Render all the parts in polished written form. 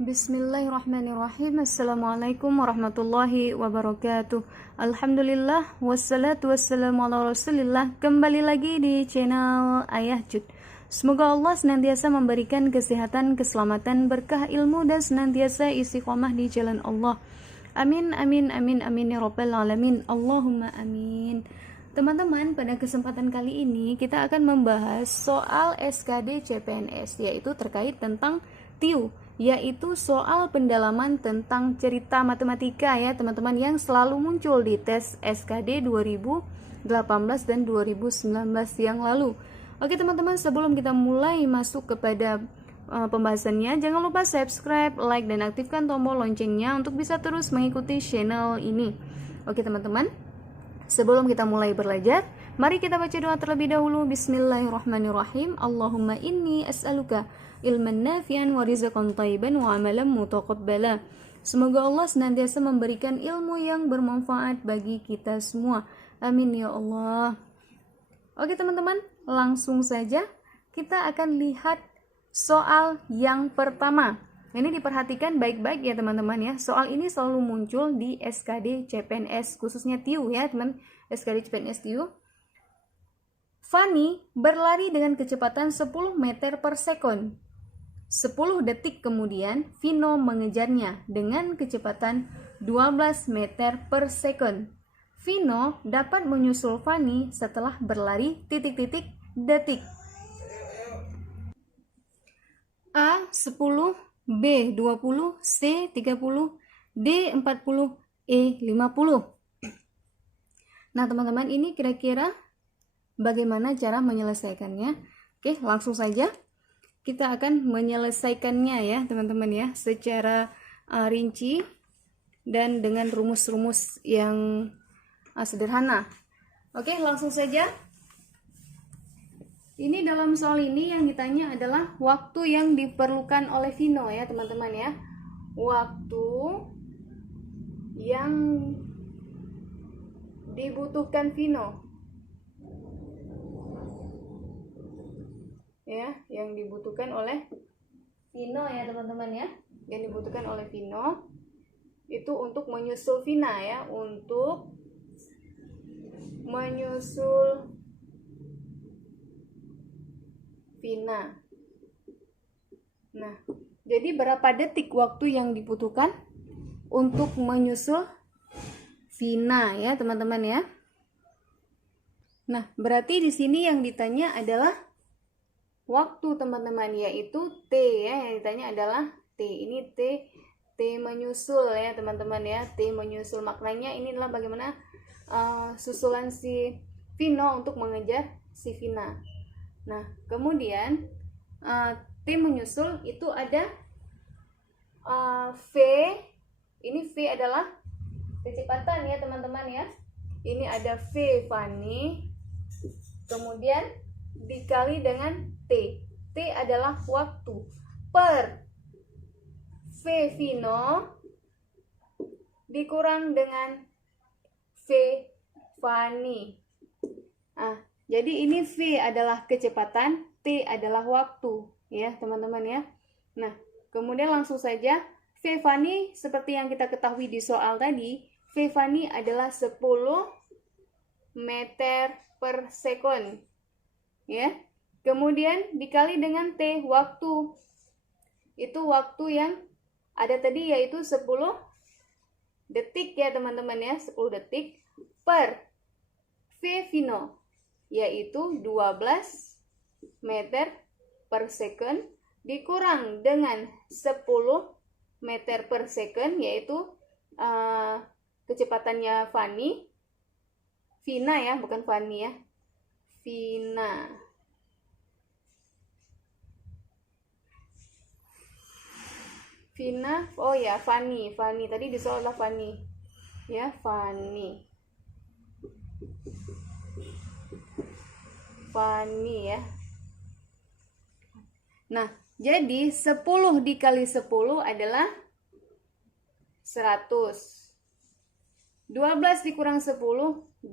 Bismillahirrahmanirrahim. Assalamualaikum warahmatullahi wabarakatuh. Alhamdulillah, wassalatu wassalamu ala rasulillah. Kembali lagi di channel Ayah Jud. Semoga Allah senantiasa memberikan kesehatan, keselamatan, berkah ilmu, dan senantiasa istiqomah di jalan Allah. Amin, amin, amin, amin ya rabbal alamin. Allahumma amin. Teman-teman, pada kesempatan kali ini kita akan membahas soal SKD CPNS, yaitu terkait tentang TIU, yaitu soal pendalaman tentang cerita matematika ya teman-teman, yang selalu muncul di tes SKD 2018 dan 2019 yang lalu. Oke teman-teman, sebelum kita mulai masuk kepada pembahasannya, jangan lupa subscribe, like, dan aktifkan tombol loncengnya untuk bisa terus mengikuti channel ini. Oke teman-teman, sebelum kita mulai belajar, mari kita baca doa terlebih dahulu. Bismillahirrahmanirrahim. Allahumma inni as'aluka ilman nafi'an wa rizqan thayyiban wa amalan mutaqabbala. Semoga Allah senantiasa memberikan ilmu yang bermanfaat bagi kita semua. Amin ya Allah. Oke teman-teman, langsung saja kita akan lihat soal yang pertama. Ini diperhatikan baik-baik ya teman-teman ya. Soal ini selalu muncul di SKD CPNS, khususnya TIU ya teman. SKD CPNS TIU. Fani berlari dengan kecepatan 10 meter per sekon. 10 detik kemudian, Vino mengejarnya dengan kecepatan 12 meter per sekon. Vino dapat menyusul Fani setelah berlari ... detik. A 10, B 20, C 30, D 40, E 50. Nah teman-teman, ini kira-kira bagaimana cara menyelesaikannya? Oke, langsung saja kita akan menyelesaikannya ya teman-teman ya, secara rinci dan dengan rumus-rumus yang sederhana. Oke, langsung saja. Ini dalam soal ini yang ditanya adalah waktu yang diperlukan oleh Vino ya teman-teman ya. Waktu yang dibutuhkan Vino. Ya, yang dibutuhkan oleh Vino ya teman-teman ya. Yang dibutuhkan oleh Vino itu untuk menyusul Vina ya, untuk menyusul Vina. Nah, jadi berapa detik waktu yang dibutuhkan untuk menyusul Vina ya teman-teman ya. Nah, berarti di sini yang ditanya adalah waktu teman-teman, yaitu T ya, yang ditanya adalah T. Ini T menyusul ya teman-teman ya, T menyusul. Maknanya ini adalah bagaimana susulan si Vino untuk mengejar si Vina. Nah kemudian T menyusul itu ada V. Ini V adalah kecepatan ya teman-teman ya. Ini ada V Fani, kemudian dikali dengan T. T adalah waktu, per V Vino dikurang dengan V Fani. Nah, jadi ini V adalah kecepatan, T adalah waktu ya teman-teman ya. Nah, kemudian langsung saja V Fani seperti yang kita ketahui di soal tadi, V Fani adalah 10 meter per sekon ya. Kemudian dikali dengan T, waktu. Itu waktu yang ada tadi, yaitu 10 detik ya teman-teman ya, 10 detik per V Vino, yaitu 12 meter per second dikurang dengan 10 meter per second, yaitu kecepatannya Fani, Vina ya, bukan Fani ya, Vina. Vina, oh ya Fani tadi di soal adalah Fani ya, Fani ya. Nah jadi 10 dikali 10 adalah 100. 12 dikurang 10 2.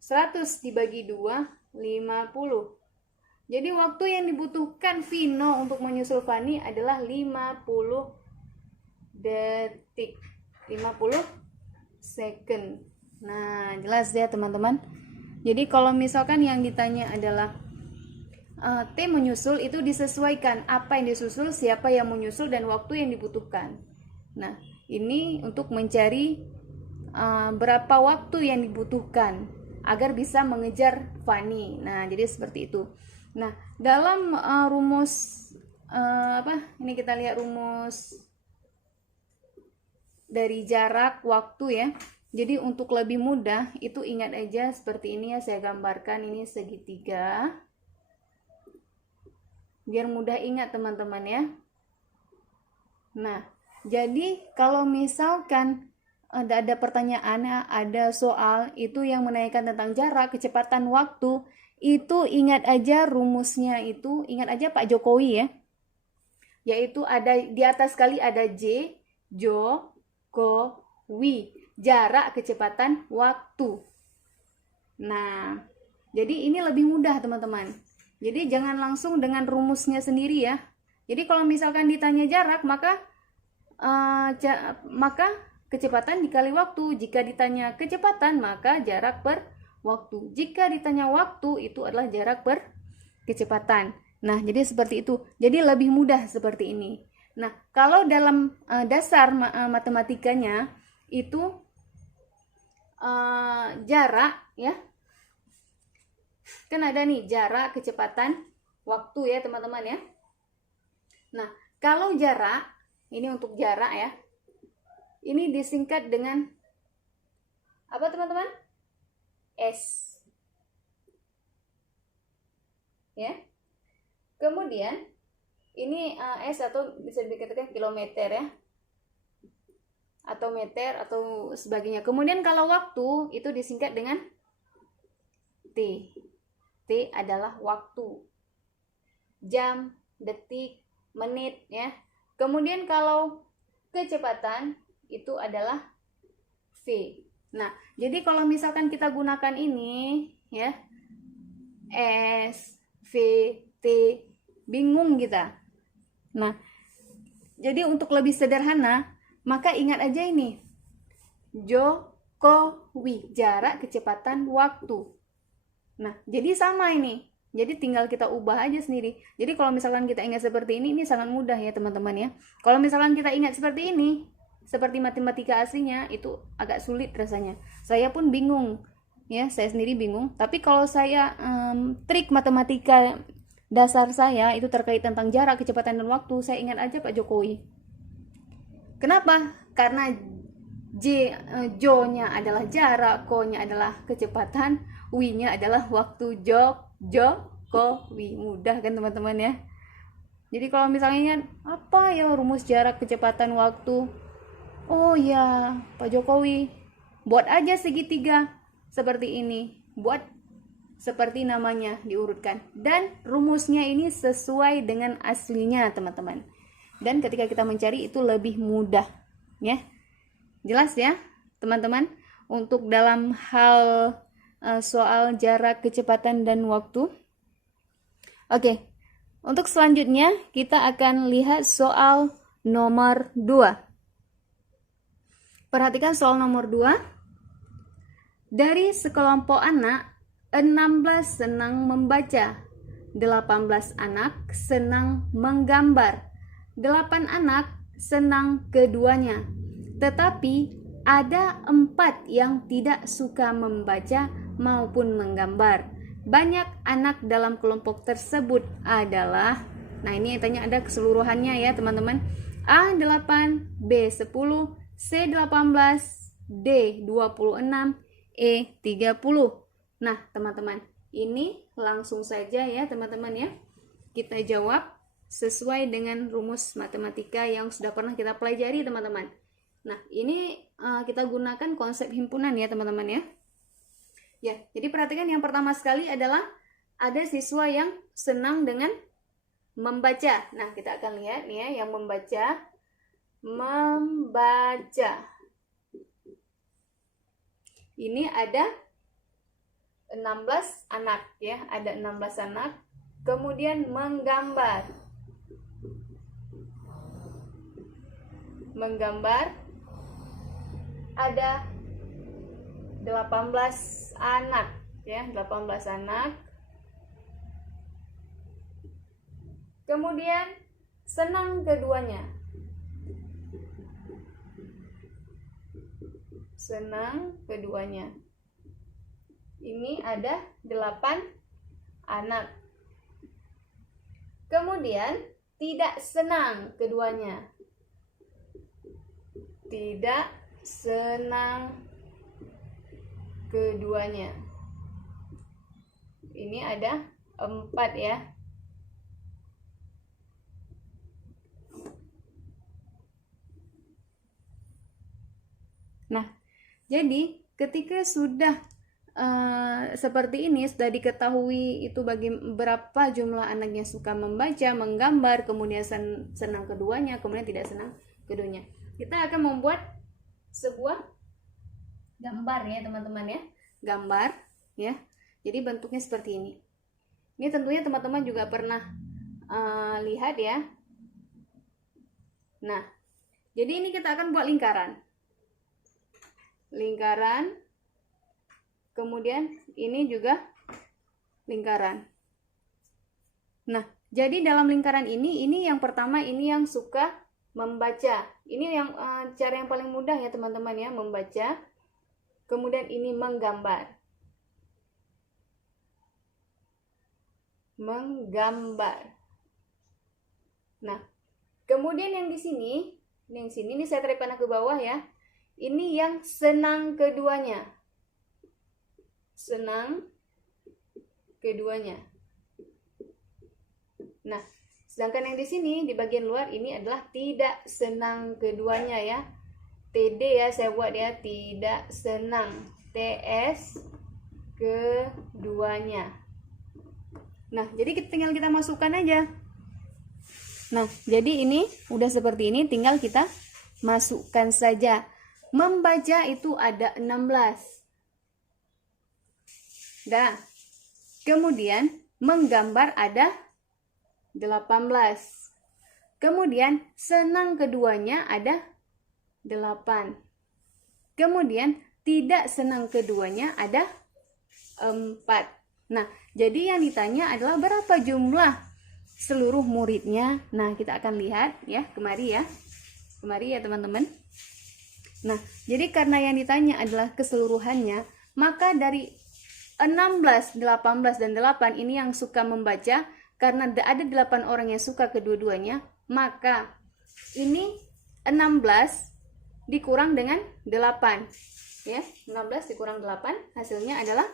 100 dibagi 2 50. Jadi waktu yang dibutuhkan Vino untuk menyusul Fani adalah 50 detik. 50 second. Nah, jelas ya teman-teman. Jadi kalau misalkan yang ditanya adalah T menyusul, itu disesuaikan apa yang disusul, siapa yang menyusul, dan waktu yang dibutuhkan. Nah, ini untuk mencari berapa waktu yang dibutuhkan agar bisa mengejar Fani. Nah, jadi seperti itu. Nah, dalam rumus ini kita lihat rumus dari jarak waktu ya. Jadi untuk lebih mudah itu ingat aja seperti ini ya, saya gambarkan ini segitiga. Biar mudah ingat teman-teman ya. Nah, jadi kalau misalkan ada pertanyaannya, ada soal itu yang menanyakan tentang jarak, kecepatan, waktu, itu ingat aja rumusnya, itu ingat aja Pak Jokowi ya. Yaitu ada di atas kali ada J, Jokowi, jarak, kecepatan, waktu. Nah, jadi ini lebih mudah teman-teman. Jadi jangan langsung dengan rumusnya sendiri ya. Jadi kalau misalkan ditanya jarak, maka kecepatan dikali waktu. Jika ditanya kecepatan, maka jarak per waktu. Jika ditanya waktu, itu adalah jarak per kecepatan. Nah, jadi seperti itu. Jadi lebih mudah seperti ini. Nah, kalau dalam dasar matematikanya itu jarak ya. Kan ada nih jarak, kecepatan, waktu ya teman-teman ya. Nah, kalau jarak, ini untuk jarak ya. Ini disingkat dengan apa teman-teman? S. Ya. Kemudian ini S atau bisa dikatakan kilometer ya. Atau meter atau sebagainya. Kemudian kalau waktu itu disingkat dengan T. T adalah waktu. Jam, detik, menit ya. Kemudian kalau kecepatan itu adalah V. Nah, jadi kalau misalkan kita gunakan ini ya, S, V, T, bingung kita. Nah, jadi untuk lebih sederhana, maka ingat aja ini. Jokowi, jarak, kecepatan, waktu. Nah, jadi sama ini. Jadi tinggal kita ubah aja sendiri. Jadi kalau misalkan kita ingat seperti ini sangat mudah ya teman-teman ya. Kalau misalkan kita ingat seperti ini, seperti matematika aslinya, itu agak sulit rasanya. Saya pun bingung ya, saya sendiri bingung. Tapi kalau saya trik matematika dasar saya itu terkait tentang jarak, kecepatan, dan waktu, saya ingat aja Pak Jokowi. Kenapa? Karena Jo-nya adalah jarak, Ko-nya adalah kecepatan, Wi-nya adalah waktu. Jokowi. Mudah kan teman-teman ya. Jadi kalau misalnya ingat apa ya rumus jarak, kecepatan, waktu, oh ya Pak Jokowi, buat aja segitiga seperti ini, buat seperti namanya diurutkan, dan rumusnya ini sesuai dengan aslinya teman-teman. Dan ketika kita mencari itu lebih mudah ya. Jelas ya teman-teman untuk dalam hal soal jarak, kecepatan, dan waktu. Oke, untuk selanjutnya kita akan lihat soal nomor 2. Perhatikan soal nomor 2. Dari sekelompok anak, 16 senang membaca, 18 anak senang menggambar, 8 anak senang keduanya. Tetapi ada 4 yang tidak suka membaca maupun menggambar. Banyak anak dalam kelompok tersebut adalah, nah ini tanya ada keseluruhannya ya teman-teman. A8, B10, C18, D26, E30. Nah teman-teman, ini langsung saja ya teman-teman ya, kita jawab sesuai dengan rumus matematika yang sudah pernah kita pelajari teman-teman. Nah ini kita gunakan konsep himpunan ya teman-teman ya. Ya, jadi perhatikan yang pertama sekali adalah ada siswa yang senang dengan membaca. Nah, kita akan lihat nih ya, yang membaca. Ini ada 16 anak ya, ada 16 anak. kemudian menggambar. Menggambar ada 18 anak ya, 18 anak. Kemudian senang keduanya. Senang keduanya. Ini ada 8 anak. Kemudian tidak senang keduanya. Tidak senang keduanya. Ini ada 4 ya. Nah, jadi ketika sudah seperti ini, sudah diketahui itu bagi berapa jumlah anaknya suka membaca, menggambar, kemudian senang keduanya, kemudian tidak senang keduanya. Kita akan membuat sebuah gambar ya teman-teman ya. Gambar ya. Jadi bentuknya seperti ini. Ini tentunya teman-teman juga pernah lihat ya. Nah, jadi ini kita akan buat lingkaran. Lingkaran. Kemudian ini juga lingkaran. Nah, jadi dalam lingkaran ini yang pertama ini yang suka membaca. Ini yang cara yang paling mudah ya teman-teman ya, membaca. Kemudian ini menggambar. Menggambar. Nah, kemudian yang di sini, ini saya tarik panah ke bawah ya. Ini yang senang keduanya. Senang keduanya. Nah, sedangkan yang di sini di bagian luar ini adalah tidak senang keduanya ya. TD ya saya buat ya, tidak senang. TS keduanya. Nah, jadi tinggal kita masukkan aja. Nah, jadi ini udah seperti ini, tinggal kita masukkan saja. Membaca itu ada 16. Dah. Kemudian menggambar ada 18. Kemudian senang keduanya ada 8. Kemudian tidak senang keduanya ada 4. Nah, jadi yang ditanya adalah berapa jumlah seluruh muridnya. Nah, kita akan lihat ya, kemari ya. Kemari ya teman-teman. Nah, jadi karena yang ditanya adalah keseluruhannya, maka dari 16, 18, dan 8 ini yang suka membaca, karena ada 8 orang yang suka kedua-duanya, maka ini 16 dikurang dengan 8 ya, 16 dikurang 8 hasilnya adalah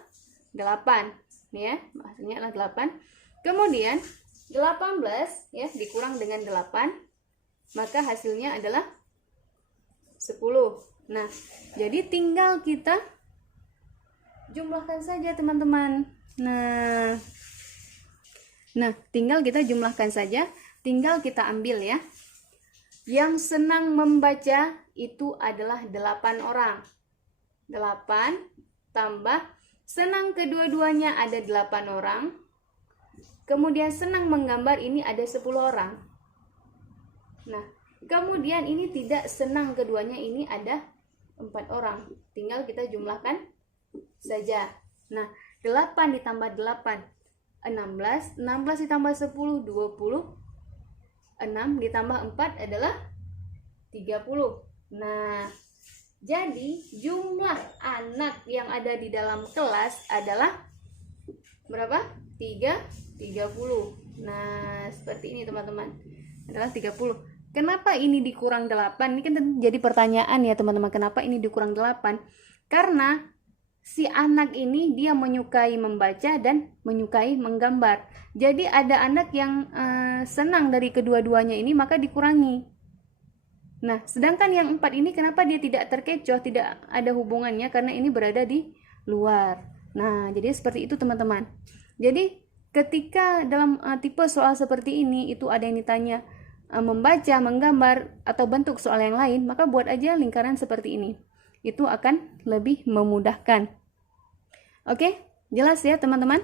8 ya, hasilnya adalah 8. Kemudian 18 ya dikurang dengan 8 maka hasilnya adalah 10. Nah, jadi tinggal kita jumlahkan saja teman-teman. Nah, tinggal kita jumlahkan saja, tinggal kita ambil ya. Yang senang membaca itu adalah 8 orang. 8 tambah senang kedua-duanya ada 8 orang. Kemudian senang menggambar ini ada 10 orang. Nah, kemudian ini tidak senang keduanya ini ada 4 orang. Tinggal kita jumlahkan saja. Nah, 8 ditambah 8 16, 16 ditambah 10 20, 6 ditambah 4 adalah 30. Nah, jadi jumlah anak yang ada di dalam kelas adalah berapa? 30. Nah, seperti ini teman-teman. Adalah 30. Kenapa ini dikurang 8? Ini kan jadi pertanyaan ya teman-teman. Kenapa ini dikurang 8? Karena si anak ini dia menyukai membaca dan menyukai menggambar. Jadi ada anak yang senang dari kedua-duanya ini maka dikurangi. Nah, sedangkan yang 4 ini kenapa dia tidak terkecoh, tidak ada hubungannya karena ini berada di luar. Nah, jadi seperti itu teman-teman. Jadi ketika dalam tipe soal seperti ini itu ada yang ditanya membaca, menggambar atau bentuk soal yang lain, maka buat aja lingkaran seperti ini. Itu akan lebih memudahkan. Oke, jelas ya teman-teman?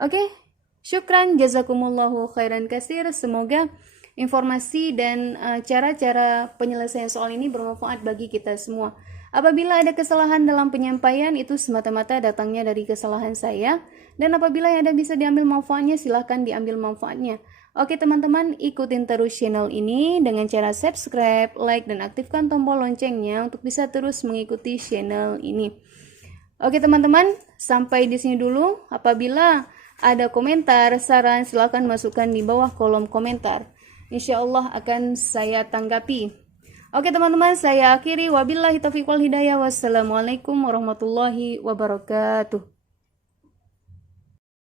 Oke, syukran jazakumullahu khairan kasir. Semoga informasi dan cara-cara penyelesaian soal ini bermanfaat bagi kita semua. Apabila ada kesalahan dalam penyampaian, itu semata-mata datangnya dari kesalahan saya. Dan apabila yang ada bisa diambil manfaatnya, silahkan diambil manfaatnya. Oke teman-teman, ikutin terus channel ini dengan cara subscribe, like, dan aktifkan tombol loncengnya untuk bisa terus mengikuti channel ini. Oke teman-teman, sampai di sini dulu. Apabila ada komentar, saran, silahkan masukkan di bawah kolom komentar. Insya Allah akan saya tanggapi. Oke teman-teman, saya akhiri. Wabillahi taufiq wal hidayah. Wassalamualaikum warahmatullahi wabarakatuh.